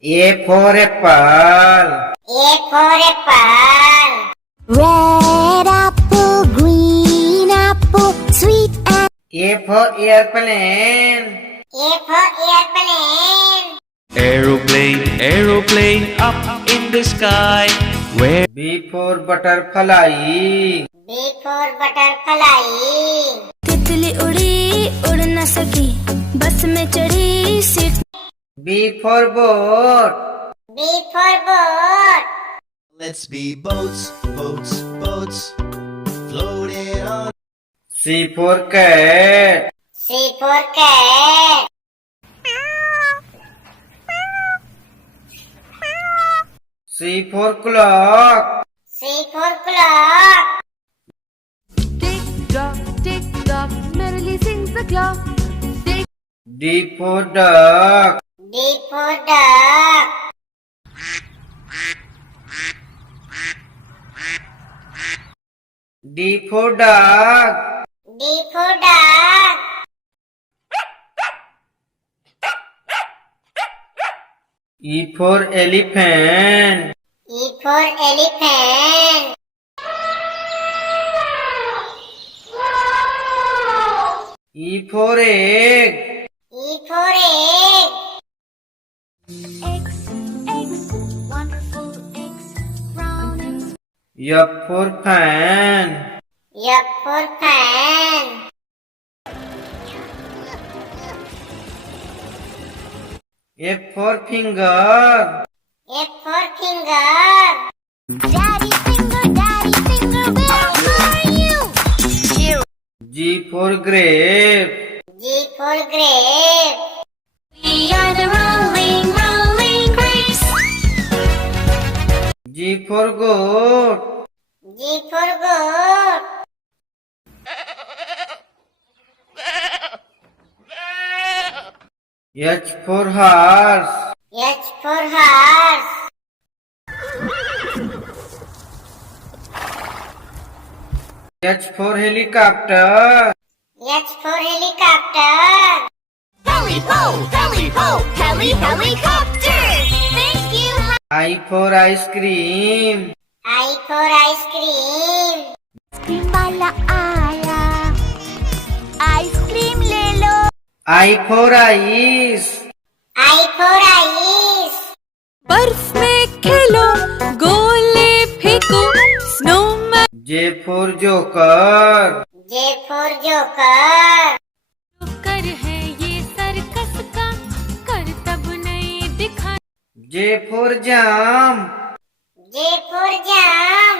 A for apple. A for apple. Red apple, green apple, sweet apple. A for airplane. A for airplane. Aeroplane, aeroplane up in the sky. Where? B for butterfly. B for butterfly. तितली उड़ी उड़ न सकी बस में चढ़ी seat B for boat. B for boat. Let's be boats, boats, boats, floating on. C for cat. C for cat. C for clock. C for clock. Tick tock, merrily sings the clock. Tick D for duck. D for duck. D for dog. D for dog. E for elephant. E for elephant. E for egg. E for egg. Eggs, eggs, wonderful eggs, brown and F for fan. F for fan. F for finger. F for finger. Daddy finger, where are you? G for grape. G for grape. We are the rolling, rolling grapes. G for goat. G for goat. H for horse. H for horse. H for helicopter. H for helicopter. Helicopter. Thank you. I for ice cream. I for ice cream. Ice cream वाला आया ice cream ले लो I for ice. I for ice. बर्फ में खेलो, गोले फेंको, snowman J for joker. J for joker. कर है ये सर्कस का, कर तब नहीं दिखा. J for jam. J for jam.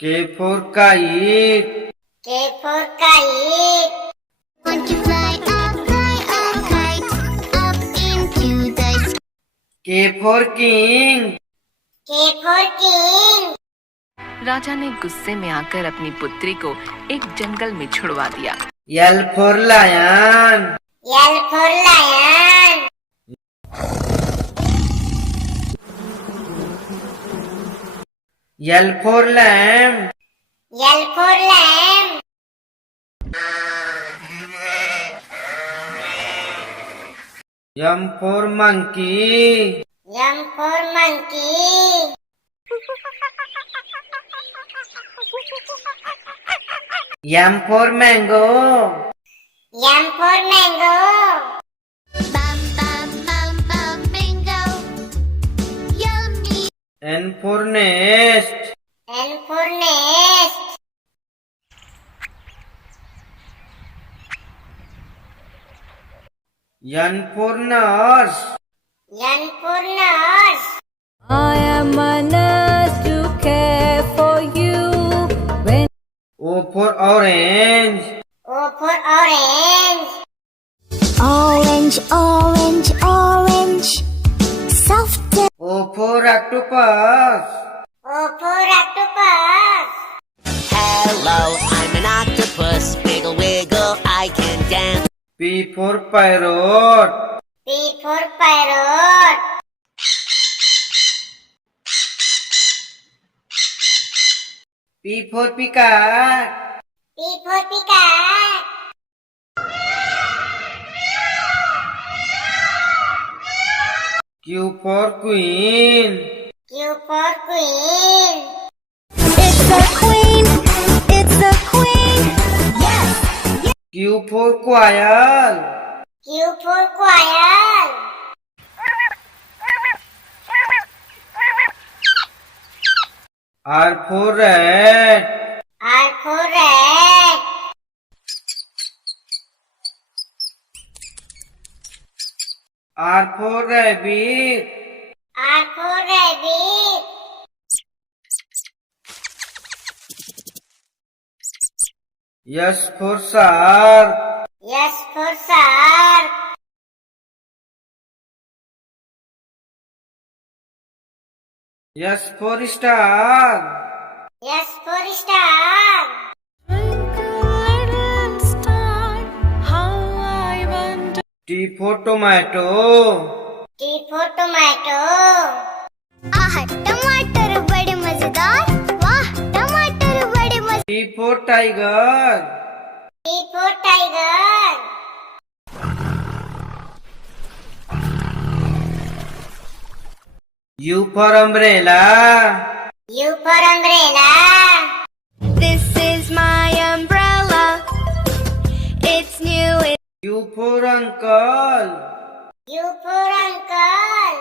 K for kite. K for kite. Want to fly a kite up into the sky. K for king. K for king. राजा ने गुस्से में आकर अपनी पुत्री को एक जंगल में छुड़वा दिया. L for lion. L for lion. L for lamb. L for lamb. M for monkey. M for monkey. M for mango. M for mango. Bam bam bam bam bingo. Yummy. N for nest. N for nest. N for nurse. N for nurse. I am a nurse to care for you. When O for orange. O for orange. Orange, orange, orange. Soft. O for octopus. O for octopus. Hello, I'm an octopus. Wiggle, wiggle, I can dance. P for parrot. P for parrot. P for peacock. P for peacock. Q for queen. Q for queen. It's the queen. It's the queen. Yes. Q for quail. Q for quail. R for rat. R for rat. R for rabbit. R for rabbit. S for shark. S for shark. S for star. S for star. T for tomato. T for tomato. आह टमाटर बड़े मजेदार वाह टमाटर बड़े मजेदार T for tiger. T for tiger. U for umbrella. U for umbrella. This is my umbrella. It's new. U for uncle. U for uncle.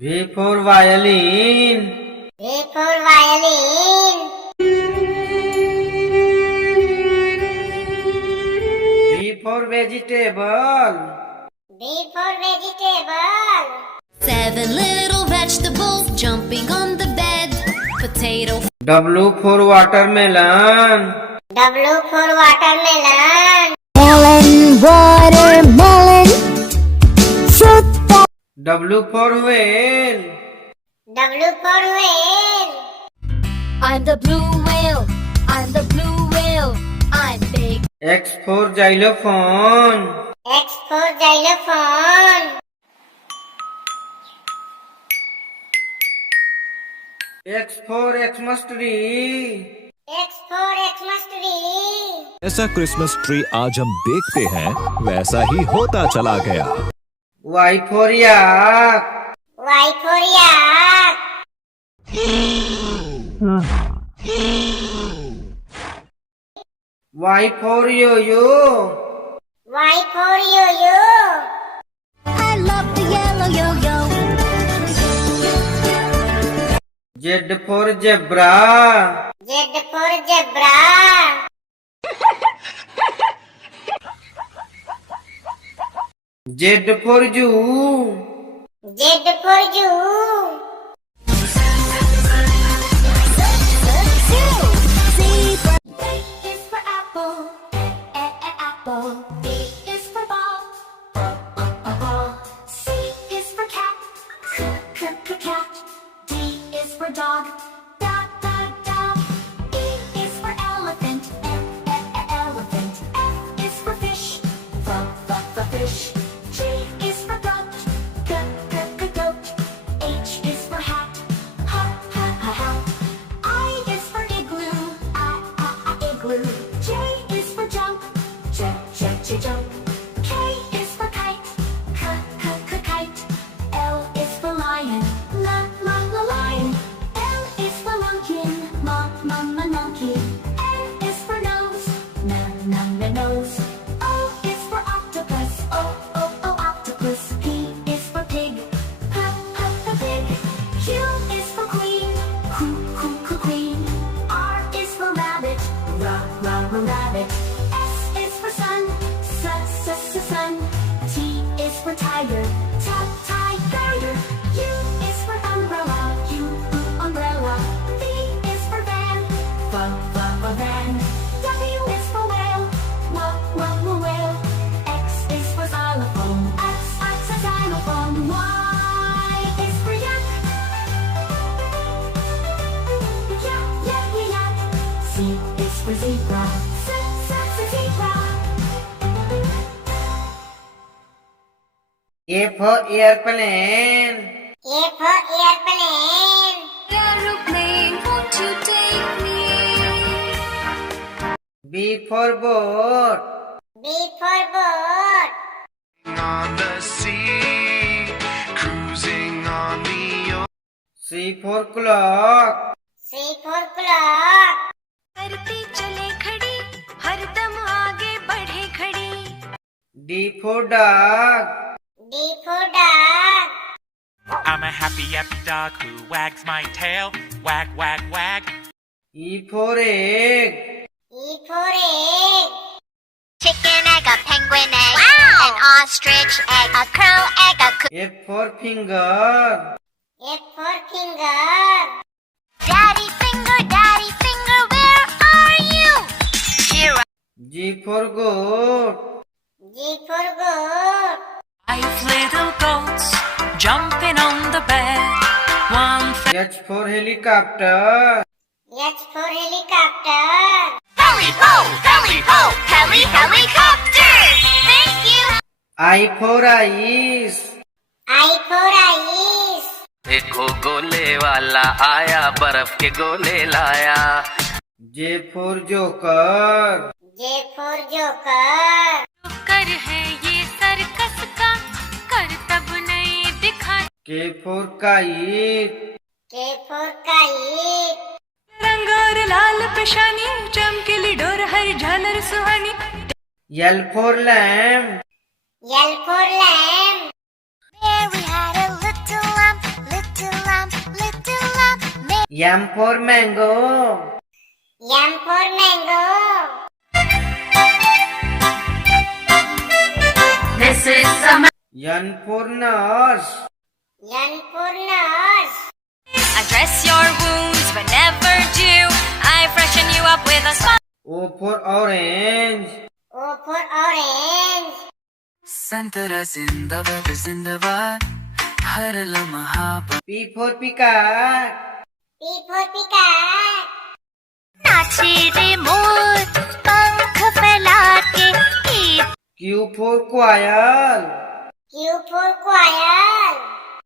V for violin. V for violin. V for vegetable. V for vegetable. 7 little vegetables jumping on the bed. Potato. W for watermelon. W for watermelon. Melon, watermelon. Fruit. W for whale. W for whale. I'm the blue whale. I'm the blue whale. I'm big. X for xylophone. X for xylophone. X for Xmas tree. X for Xmas tree. जैसा Christmas tree आज हम देखते हैं वैसा ही होता चला गया। Y for yak. Y for yak. Y for yo-yo. Y for yo-yo. I love the yellow yo-yo. Z for zebra. Z for zebra. Z for zoo. Z for zoo. Zebra. A is for apple. Apple. B is for ball. Ball. C is for cat. Cat. D is for dog. Dog. E is for elephant. Elephant. F is for fish. Fish. G is for goat. Goat. H is for hat. Hat. I is for igloo. Igloo. J is for jump. Jump. K is for kite. Kite. L is for lion. Lion. M is for monkey. Monkey. N is for nose. Nose. O is for octopus. Octopus. P is for pig. Pig. Q is for queen. Queen. R is for rabbit. Rabbit. S is for sun. Sun. T is for tiger. Tiger. U is for umbrella. Umbrella. V is for van. Van. W is for whale. Whale. X is for xylophone. X is xylophone. Y is for yak. Yak. Z is for zebra. Z for zebra. A for airplane. A for airplane. Aeroplane, won't you take me? B for boat. B for boat. On the sea, cruising on the ocean. C for clock. C for clock. करती चले खड़ी हरदम आगे बढ़े खड़ी D for dog. D for dog. I'm a happy dog who wags my tail. Wag, wag, wag. E for egg. E for egg. chicken egg, a penguin egg, an ostrich egg, a crow egg, a F for finger. F for finger. daddy finger, where are you? Here G for goat. G for goat. 5 little goats jumping on the bed. One H for helicopter. H for helicopter. heli ho, helicopter. Thank you. I for ice. I for ice. देखो गोले वाला आया बर्फ के गोले लाया J for joker. J for joker. कर है ये सर्कस का करतब नहीं दिखा K for kite. K for kite. रंग और लाल पेशानी चमकीली डोर हर झालर सुहानी L for lamb. L for lamb. Mary had a little lamb, M for mango. M for mango. This is a N for nurse. N for nurse. I dress your wounds whenever due. I freshen you up with a smile. O for orange. O for orange. संतरा जिंदाबाद हर लम्हा P for peacock. P for peacock. नाचे रे मोर पंख फैला के Q for quail. Q for quail.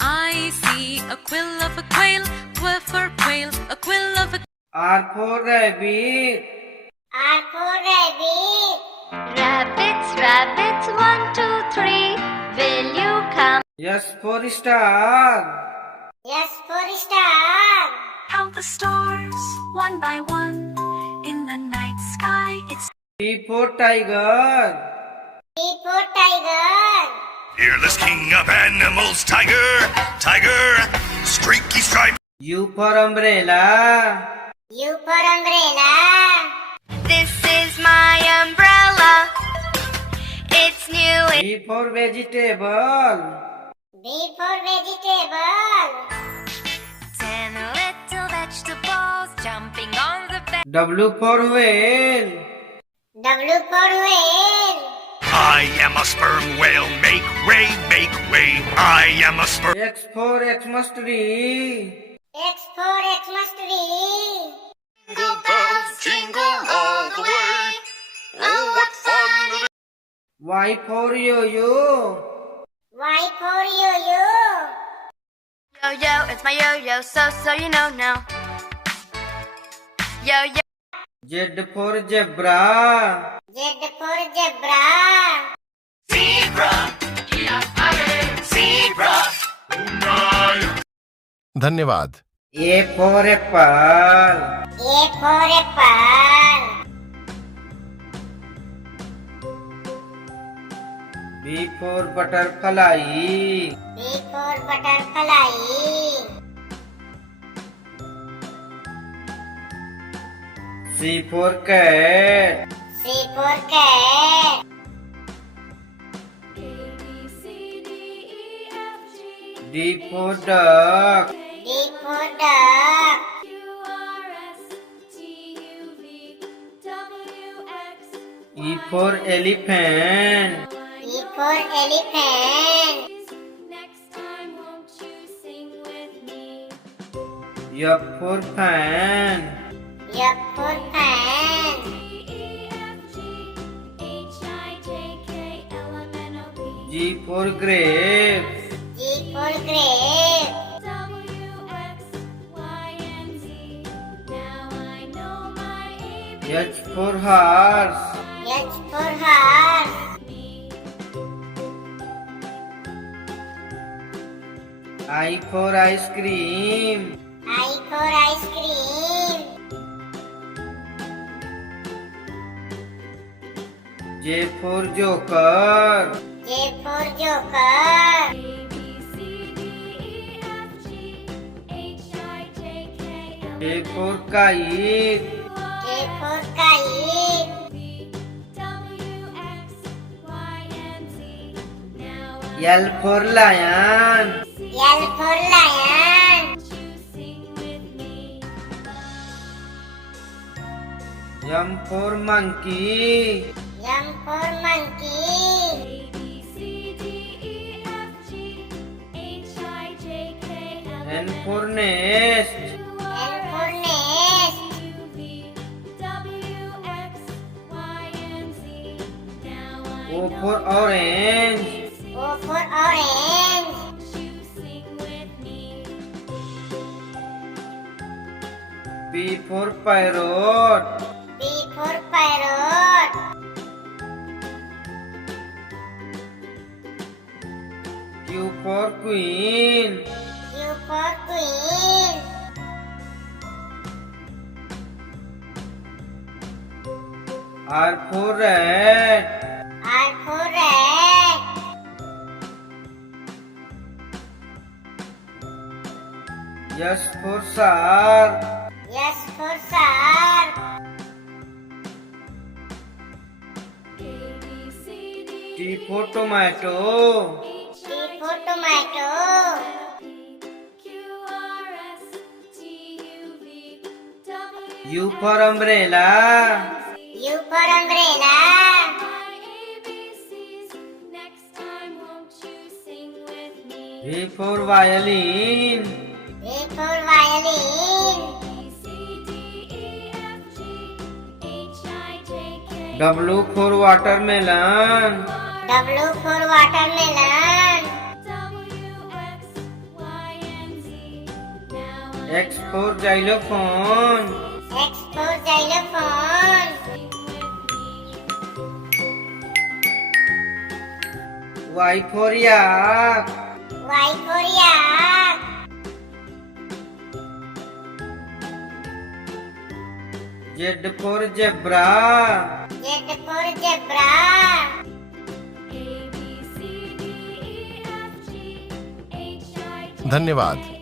I see a quill of a quail, quill for quail, a quill of a R for rabbit. R for rabbit. Rabbits, 1, 2, 3. Will you come? S for star. S for star. count the stars one by one in the night sky. It's T for tiger. T for tiger. Fearless king of animals, tiger, tiger, streaky stripe. U for umbrella. U for umbrella. This is my umbrella. It's new. V for vegetable. V for vegetable. 10 little vegetables jumping on the bed. W for whale. W for whale. I am a sperm whale, make way, make way. I am a sperm. X for Xmas tree. X for Xmas tree. Jingle bells jingle all the way. Oh, what fun it is. Y for yo-yo. Y for yo-yo. Yo-yo, it's my yo-yo, so you know now. Yo-yo. Z for zebra. Z for zebra. धन्यवाद. A for apple. A for apple. B for butterfly. B for butterfly. C for cat. C for cat. D for duck. D for duck. E for elephant. E for elephant. F for fan. F for fan. G for grape. G for grape. H for horse. H for horse. I for ice cream. I for ice cream. J for joker. J for joker. K for kite. K for kite. L for lion. L for lion. M for monkey. M for monkey. N for nest. N for nest. O for orange. O for orange. P for parrot. P for parrot. Q for queen. Q for queen. R for rat. R for rat. S for shark. S for shark. T for tomato. T for tomato. U for umbrella. U for umbrella. V for violin. V for violin. W for watermelon. W for watermelon. X for xylophone. X for xylophone. Y for yak. Y for yak. Z for zebra. Z for zebra. धन्यवाद।